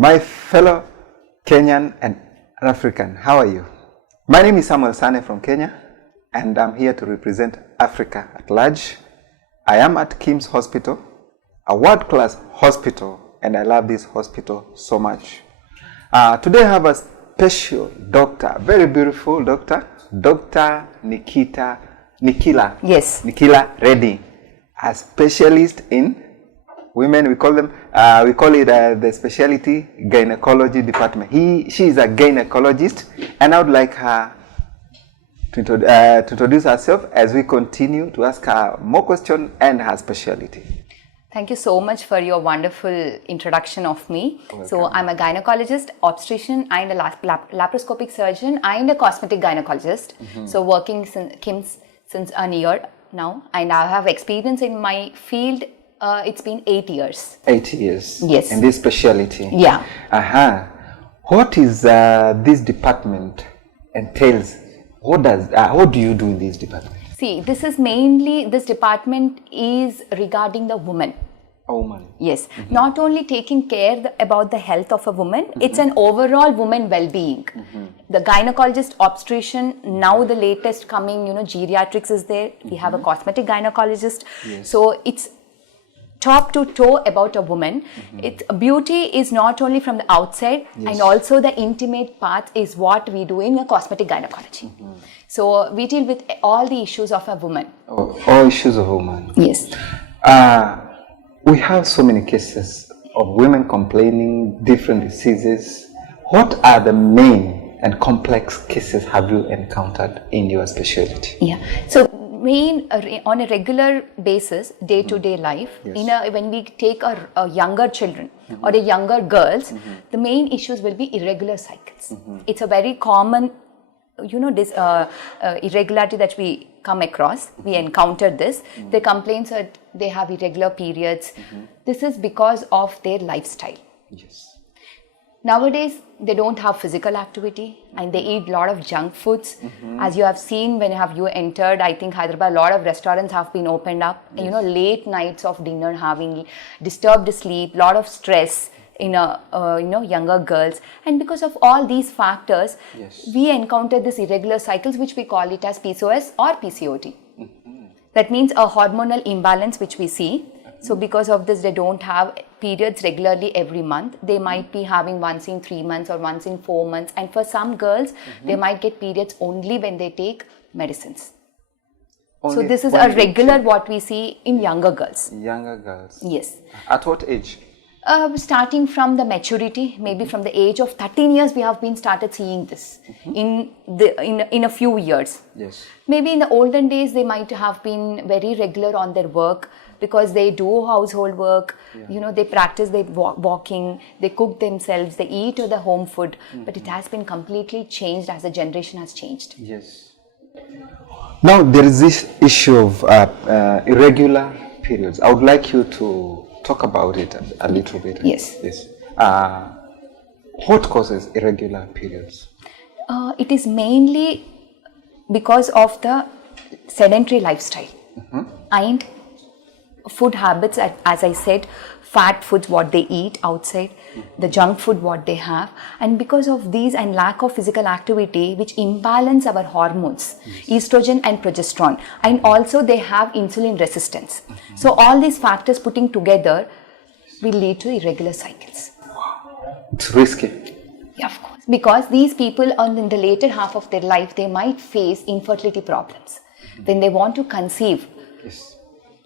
My fellow Kenyan and African, how are you? My name is Sane from Kenya, and I'm here to represent Africa at large. I am at Kim's Hospital, a world-class hospital, and I love this hospital so much. Today I have a special doctor, very beautiful doctor, Dr. Nikila Reddy, a specialist in women. We call it the specialty gynecology department. She is a gynecologist, and I would like her to introduce herself as we continue to ask her more questions and her specialty. Thank you so much for your wonderful introduction of me. So I'm a gynecologist, obstetrician, and a laparoscopic surgeon, and a cosmetic gynecologist. So working Kim's since a year now, and I have experience in my field. It's been 8 years. 8 years. Yes. In this specialty. Yeah. What is this department entails? What do you do in this department? See, this department is regarding the woman. A woman. Yes. Not only taking care about the health of a woman, it's an overall woman well-being. The gynecologist, obstetrician, now the latest coming, geriatrics is there. We have a cosmetic gynecologist. Yes. So it's top to toe about a woman. Beauty is not only from the outside, and also the intimate part is what we do in a cosmetic gynecology. So we deal with all the issues of a woman. All issues of a woman. Yes. We have so many cases of women complaining different diseases. What are the main and complex cases have you encountered in your specialty? Yeah. So on a regular basis, day-to-day life, when we take our younger children or the younger girls, the main issues will be irregular cycles. It's a very common, this irregularity that we come across. We encounter this. The complaints are they have irregular periods. This is because of their lifestyle. Yes. Nowadays, they don't have physical activity and they eat a lot of junk foods. As you have seen when you entered, I think Hyderabad, a lot of restaurants have been opened up. Yes. Late nights of dinner, having disturbed sleep, lot of stress in younger girls. And because of all these factors, we encounter this irregular cycles, which we call it as PCOS or PCOD. That means a hormonal imbalance which we see. So because of this, they don't have periods regularly every month. They might be having once in 3 months or once in 4 months. And for some girls, they might get periods only when they take medicines. So this is a regular what we see in younger girls. Younger girls. Yes. At what age? Starting from the maturity, maybe from the age of 13 years, we have been started seeing this in a few years. Yes. Maybe in the olden days, they might have been very regular on their work because they do household work, they practice their walking, they cook themselves, they eat the home food. But it has been completely changed as the generation has changed. Yes. Now there is this issue of irregular periods. I would like you to talk about it a little bit. Yes. Yes. What causes irregular periods? It is mainly because of the sedentary lifestyle and food habits, as I said, fat foods, what they eat outside, the junk food, what they have. And because of these and lack of physical activity, which imbalance our hormones, estrogen and progesterone. And also they have insulin resistance. So all these factors putting together will lead to irregular cycles. Wow. It's risky. Yeah, of course. Because these people in the later half of their life, they might face infertility problems. When they want to conceive,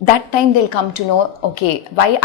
that time they'll come to know, okay, why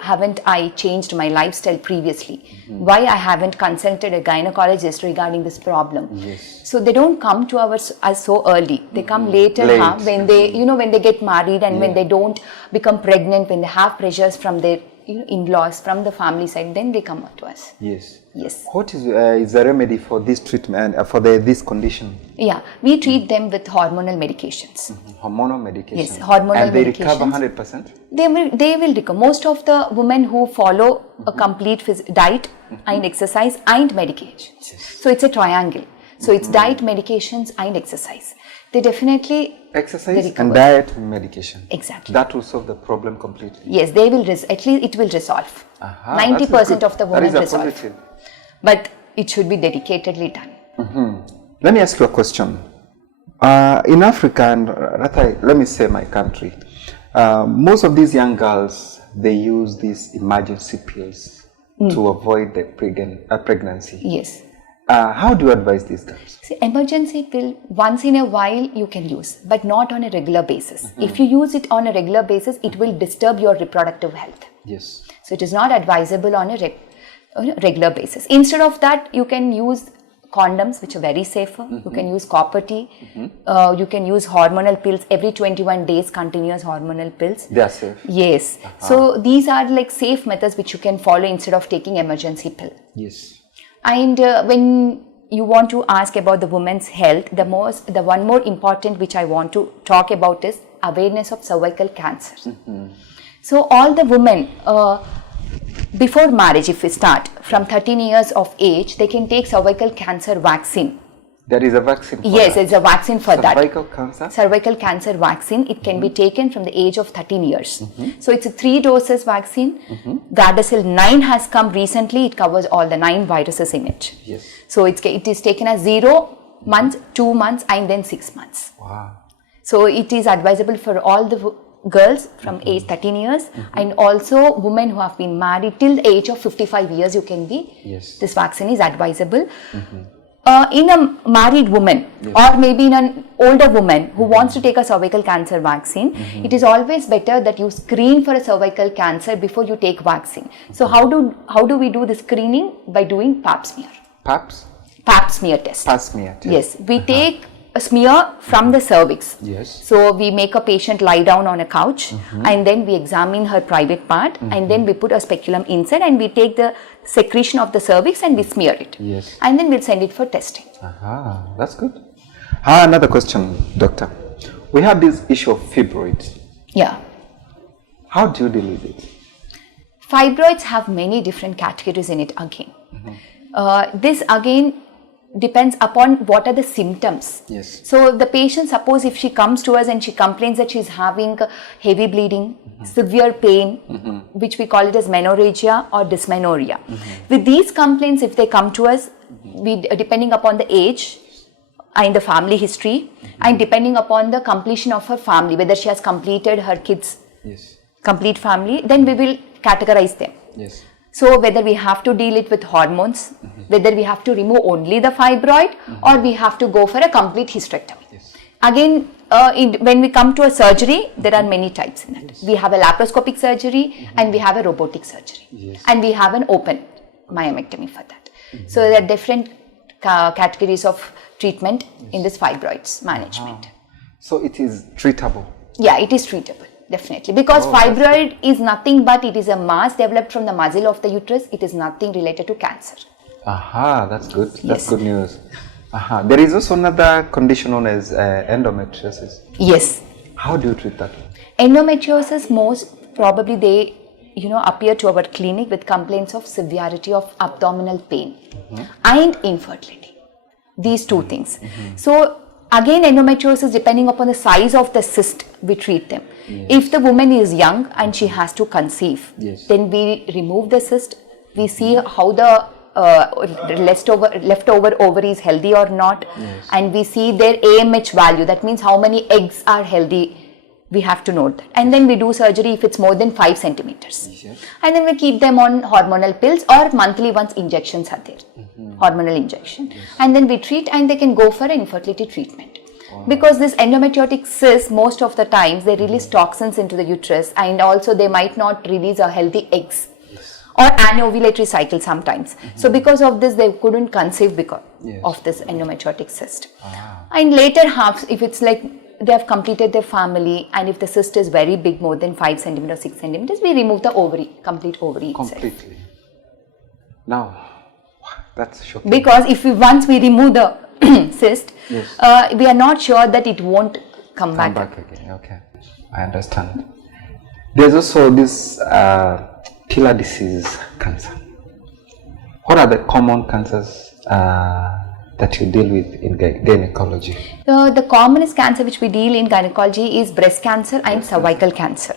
haven't I changed my lifestyle previously? Why I haven't consulted a gynecologist regarding this problem? Yes. So they don't come to us so early. They come later when they, when they get married and when they don't become pregnant, when they have pressures from their in-laws, from the family side, then they come up to us. Yes. Yes. What is the remedy for this treatment, for this condition? Yeah, we treat them with hormonal medications. Hormonal medications? Yes, hormonal medications. And they recover 100%? They will recover. Most of the women who follow a complete diet and exercise and medication. So it's a triangle. So it's diet, medications and exercise. They definitely Exercise recover. and diet, medication. Exactly. That will solve the problem completely. Yes, they will at least it will resolve. 90% of the women that is a resolve. positive. But it should be dedicatedly done. Let me ask you a question. In Africa, and rather, let me say my country, most of these young girls, they use these emergency pills to avoid the pregnancy. Yes. How do you advise these girls? See, emergency pill, once in a while you can use, but not on a regular basis. If you use it on a regular basis, it will disturb your reproductive health. Yes. So it is not advisable on a regular basis. Instead of that, you can use condoms, which are very safer. You can use copper T. You can use hormonal pills every 21 days, continuous hormonal pills. They are safe. Yes. So these are like safe methods which you can follow instead of taking emergency pill. Yes. And when you want to ask about the women's health, the one more important which I want to talk about is awareness of cervical cancer. So all the women before marriage, if we start from 13 years of age, they can take cervical cancer vaccine. There is a vaccine for Yes, that. it's a vaccine for Cervical cancer? Cervical cancer vaccine. It can be taken from the age of 13 years. So it's a 3 doses vaccine. Gardasil 9 has come recently. It covers all the 9 viruses in it. Yes. So it is taken as 0 months, 2 months and then 6 months. Wow. So it is advisable for all the girls from age 13 years and also women who have been married till the age of 55 years you can be. Yes. This vaccine is advisable. In a married woman or maybe in an older woman who wants to take a cervical cancer vaccine, it is always better that you screen for a cervical cancer before you take vaccine. So how do we do the screening? By doing pap smear. Pap smear test. Pap smear test. Yes, we take a smear from the cervix. Yes. So we make a patient lie down on a couch and then we examine her private part and then we put a speculum inside and we take the secretion of the cervix and we smear it. Yes. And then we'll send it for testing. That's good. Another question, doctor. We have this issue of fibroids. Yeah. How do you deal with it? Fibroids have many different categories in it again. This again depends upon what are the symptoms. Yes. So the patient, suppose if she comes to us and she complains that she is having heavy bleeding, severe pain, which we call it as menorrhagia or dysmenorrhea. With these complaints, if they come to us, we depending upon the age and the family history and depending upon the completion of her family, whether she has completed her kids' complete family, then we will categorize them. Yes. So whether we have to deal it with hormones, whether we have to remove only the fibroid or we have to go for a complete hysterectomy. Yes. Again, when we come to a surgery, there are many types in it. We have a laparoscopic surgery and we have a robotic surgery and we have an open myomectomy for that. So there are different categories of treatment in this fibroids management. So it is treatable? Yeah, it is treatable. Definitely, because fibroid is nothing but it is a mass developed from the muscle of the uterus. It is nothing related to cancer. That's good. That's good news. There is also another condition known as endometriosis. Yes. How do you treat that? Endometriosis, most probably they appear to our clinic with complaints of severity of abdominal pain and infertility. These two things. So again, endometriosis, depending upon the size of the cyst, we treat them. If the woman is young and she has to conceive, then we remove the cyst. We see how the leftover ovary is healthy or not, and we see their AMH value. That means how many eggs are healthy. We have to note that. And then we do surgery if it's more than 5 centimeters. And then we keep them on hormonal pills or monthly once injections are there. Hormonal injection. And then we treat and they can go for an infertility treatment. Because this endometriotic cyst, most of the times they release toxins into the uterus and also they might not release a healthy eggs or an ovulatory cycle sometimes. So because of this, they couldn't conceive because of this endometriotic cyst. And later half, if it's like they have completed their family and if the cyst is very big, more than 5 centimeters, 6 centimeters, we remove the ovary, complete ovary itself. Completely. Now, that's shocking. Because if once we remove the cyst, we are not sure that it won't come back again. Okay, I understand. There's also this killer disease, cancer. What are the common cancers that that you deal with in gynecology? The commonest cancer which we deal in gynecology is breast cancer and cervical cancer.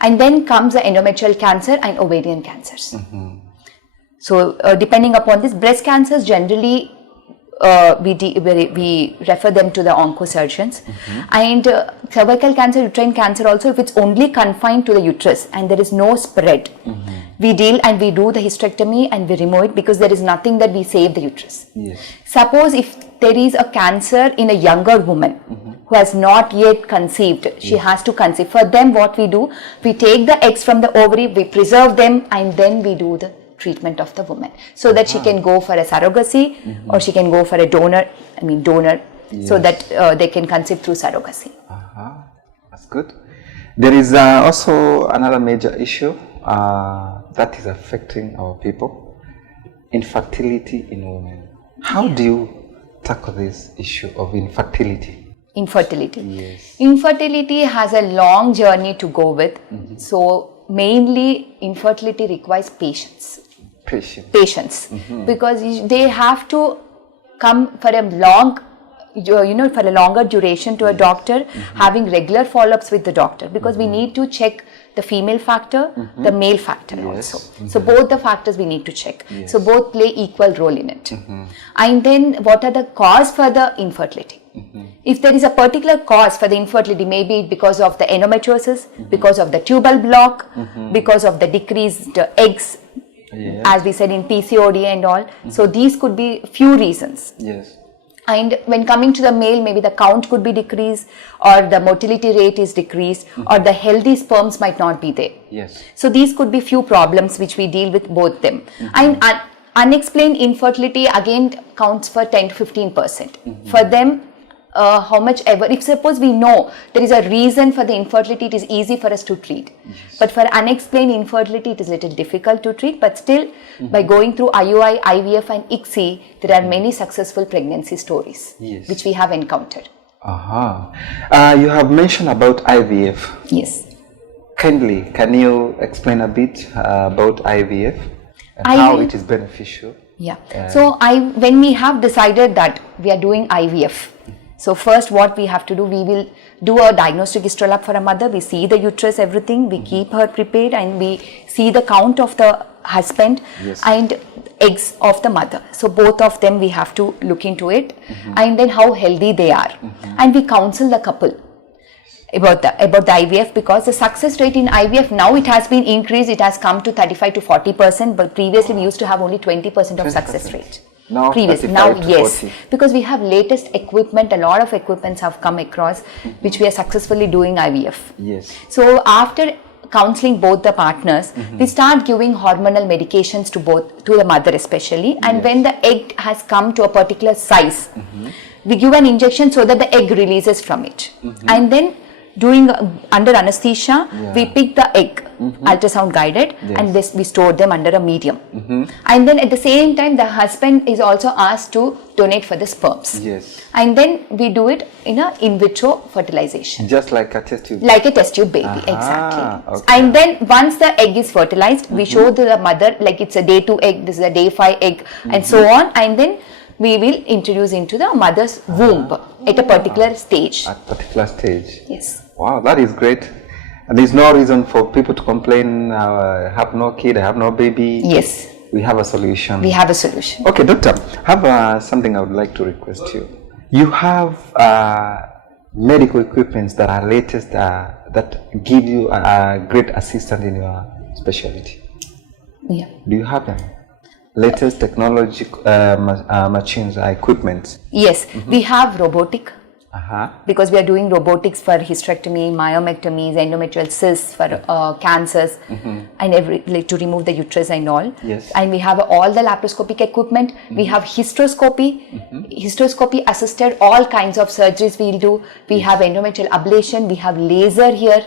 And then comes the endometrial cancer and ovarian cancers. So depending upon this, breast cancers generally we refer them to the oncosurgeons. And cervical cancer, uterine cancer also, if it's only confined to the uterus and there is no spread, we deal and we do the hysterectomy and we remove it, because there is nothing that we save the uterus. Yes. Suppose if there is a cancer in a younger woman who has not yet conceived, she has to conceive. For them, what we do, we take the eggs from the ovary, we preserve them, and then we do the treatment of the woman, so that she can go for a surrogacy or she can go for a donor, so that they can conceive through surrogacy. That's good. There is also another major issue that is affecting our people: infertility in women. How do you tackle this issue of infertility? Infertility. Yes. Infertility has a long journey to go with. So mainly infertility requires patience. Patience. Because they have to come for a long, for a longer duration to a doctor, having regular follow-ups with the doctor, because we need to check the female factor, the male factor also. So both the factors we need to check. So both play equal role in it. And then what are the cause for the infertility? If there is a particular cause for the infertility, maybe because of the endometriosis, because of the tubal block, because of the decreased eggs, as we said in PCOD and all. So these could be few reasons. Yes. And when coming to the male, maybe the count could be decreased, or the motility rate is decreased, or the healthy sperms might not be there. Yes. So these could be few problems which we deal with both them. And unexplained infertility again counts for 10 to 15%. For them, how much ever, if suppose we know there is a reason for the infertility, it is easy for us to treat. But for unexplained infertility, it is a little difficult to treat. But still, by going through IUI, IVF and ICSI, there are many successful pregnancy stories which we have encountered. You have mentioned about IVF. Yes. Kindly, can you explain a bit about IVF and how it is beneficial? So when we have decided that we are doing IVF, so first what we have to do, we will do a diagnostic histrolab for a mother. We see the uterus, everything. We keep her prepared, and we see the count of the husband and eggs of the mother. So both of them we have to look into it, and then how healthy they are. And we counsel the couple about the IVF, because the success rate in IVF now it has been increased. It has come to 35 to 40%, but previously we used to have only 20% of success rate. Now, yes, 40. Because we have latest equipment, a lot of equipments have come across, which we are successfully doing IVF. Yes. So after counseling both the partners, we start giving hormonal medications to the mother especially, and when the egg has come to a particular size, we give an injection so that the egg releases from it, and then doing under anesthesia, we pick the egg, ultrasound guided, and we store them under a medium. And then at the same time, the husband is also asked to donate for the sperms. Yes. And then we do it in a in vitro fertilization. Just like a test tube. Like a test tube baby, exactly. Okay. And then once the egg is fertilized, we show the mother like it's a day 2 egg, this is a day 5 egg, and so on. And then we will introduce into the mother's womb at a particular stage. At particular stage. Yes. Wow, that is great. And there's no reason for people to complain, I have no kid, I have no baby. Yes. We have a solution. We have a solution. Okay, doctor, I have something I would like to request you. You have medical equipments that are latest, that give you a great assistance in your specialty. Yeah. Do you have them? Latest technology machines, equipment? Yes, we have robotic. Because we are doing robotics for hysterectomy, myomectomies, endometrial cysts, for cancers, and to remove the uterus and all. Yes. And we have all the laparoscopic equipment. We have hysteroscopy. Hysteroscopy assisted all kinds of surgeries we'll do. We have endometrial ablation. We have laser here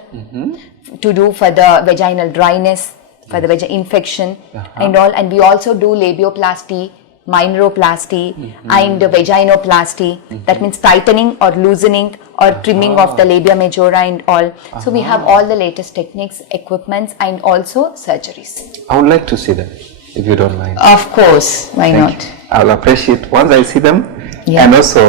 to do for the vaginal dryness, for the vaginal infection and all. And we also do labioplasty, mineroplasty and vaginoplasty. That means tightening or loosening or trimming of the labia majora and all. So we have all the latest techniques, equipments, and also surgeries. I would like to see them, if you don't mind. Of course, why not? I'll appreciate once I see them. Yeah. and also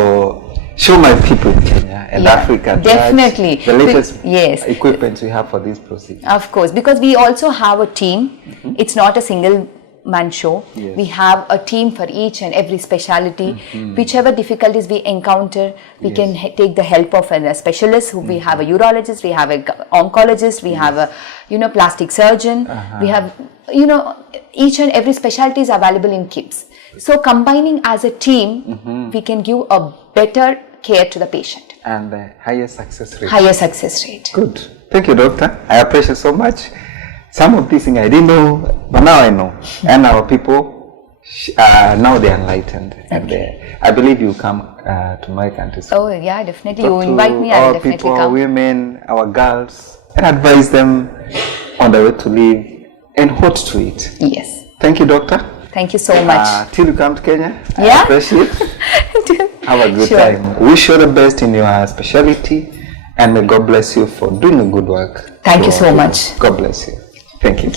show my people in Kenya and Africa at definitely large the latest yes equipment we have for these procedures. Of course, because we also have a team. It's not a single man show. Yes. We have a team for each and every specialty. Whichever difficulties we encounter, we can take the help of a specialist. Who we have a urologist, we have a oncologist, we have a plastic surgeon. We have each and every specialty is available in KIMS. So combining as a team, we can give a better care to the patient. And the higher success rate. Higher success rate. Good. Thank you, doctor. I appreciate so much. Some of these things I didn't know, but now I know. And our people, now they're enlightened. And I believe you come to my country. So oh, yeah, definitely. You invite me, I'll definitely people, come. our women, our girls, and advise them on the way to live and what to eat. Yes. Thank you, doctor. Thank you so much. Till you come to Kenya, Yeah. I appreciate it. Have a good Sure. time. Wish you the best in your specialty, and may God bless you for doing a good work. Thank you for so people. much. God bless you. Thank you.